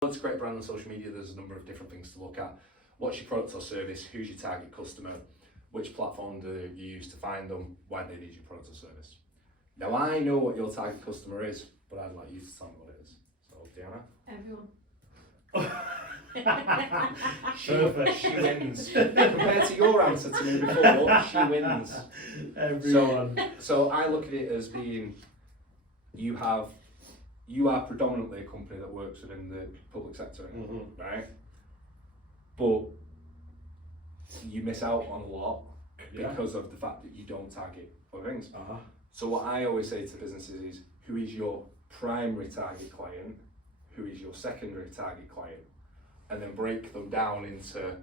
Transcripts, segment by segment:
To create a brand on social media, there's a number of different things to look at. What's your product or service? Who's your target customer? Which platform do you use to find them? Why do they need your product or service? Now I know what your target customer is, but I'd like you to tell me what it is. So Deanna? Everyone. She wins. Compared to your answer to me before, she wins. Everyone. So I look at it as being, you are predominantly a company that works within the public sector, right? But you miss out on a lot because of the fact that you don't target other things. So what I always say to businesses is, who is your primary target client? Who is your secondary target client? And then break them down into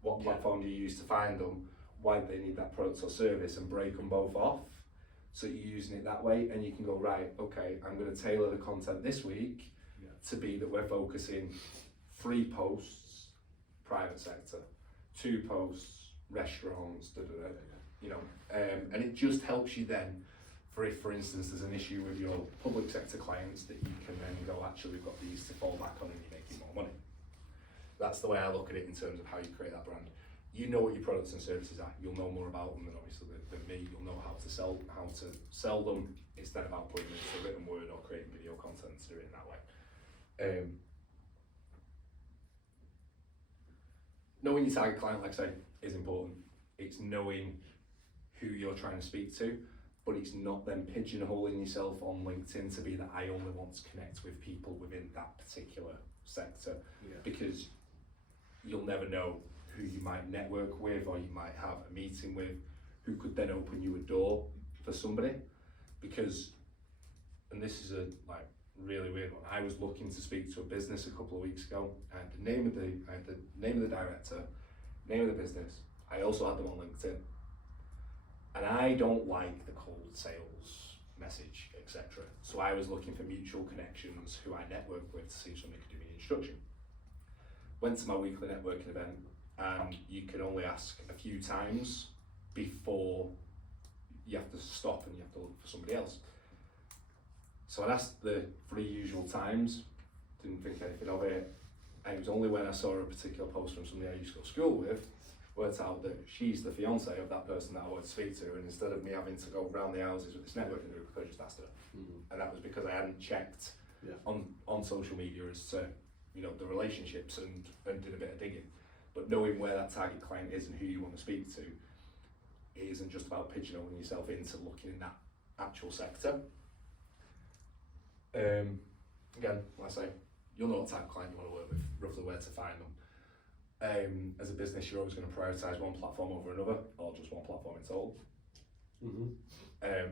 what platform do you use to find them, why do they need that product or service, and break them both off. So you're using it that way, and you can go, right, okay, I'm going to tailor the content this week to be that we're focusing 3 posts, private sector, 2 posts, restaurants, you know, and it just helps you then, if, for instance, there's an issue with your public sector clients, that you can then go, actually, we've got these to fall back on and you're making more money. That's the way I look at it in terms of how you create that brand. You know what your products and services are. You'll know more about them than obviously than me. You'll know how to sell them. It's then about putting it into written word or creating video content to do it in that way. Knowing your target client, like I say, is important. It's knowing who you're trying to speak to, but it's not then pigeonholing yourself on LinkedIn to be that I only want to connect with people within that particular sector, because you'll never know who you might network with, or you might have a meeting with, who could then open you a door for somebody. Because, and this is a really weird one, I was looking to speak to a business a couple of weeks ago. I had the name of the director, name of the business. I also had them on LinkedIn. And I don't like the cold sales message, etc. So I was looking for mutual connections who I network with to see if somebody could do me an introduction. Went to my weekly networking event, and you can only ask a few times before you have to stop and you have to look for somebody else. So I asked the 3 usual times, didn't think anything of it, and it was only when I saw a particular post from somebody I used to go to school with, worked out that she's the fiance of that person that I wanted to speak to, and instead of me having to go around the houses with this networking group, I just asked her. And that was because I hadn't checked on social media as to, you know, the relationships, and did a bit of digging. But knowing where that target client is and who you want to speak to, it isn't just about pigeonholing yourself into looking in that actual sector. Again, like I say, you'll know what type of client you want to work with, roughly where to find them. As a business, you're always going to prioritise one platform over another, or just one platform in total.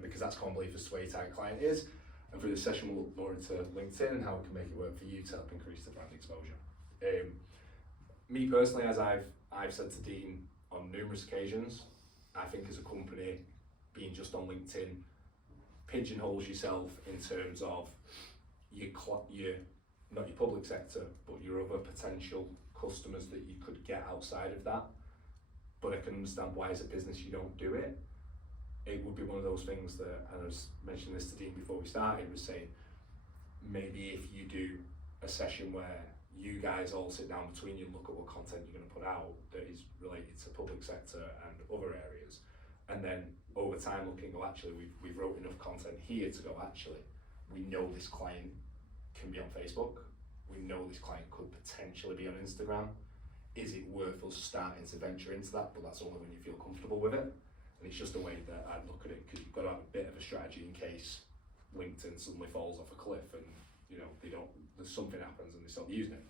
Because that's common belief as to where your target client is. And through this session, we'll look more into LinkedIn and how we can make it work for you to help increase the brand exposure. Me personally, as I've said to Dean on numerous occasions, I think as a company, being just on LinkedIn pigeonholes yourself in terms of your not your public sector, but your other potential customers that you could get outside of that. But I can understand why as a business you don't do it. It would be one of those things that, and I was mentioning this to Dean before we started, was saying, maybe if you do a session where you guys all sit down between you and look at what content you're going to put out that is related to public sector and other areas, and then over time looking, well, actually we've wrote enough content here to go, actually we know this client can be on Facebook, we know this client could potentially be on Instagram, is it worth us starting to venture into that? But that's only when you feel comfortable with it. And it's just a way that I look at it, because you've got to have a bit of a strategy in case LinkedIn suddenly falls off a cliff and, you know, there's something happens and they stop using it.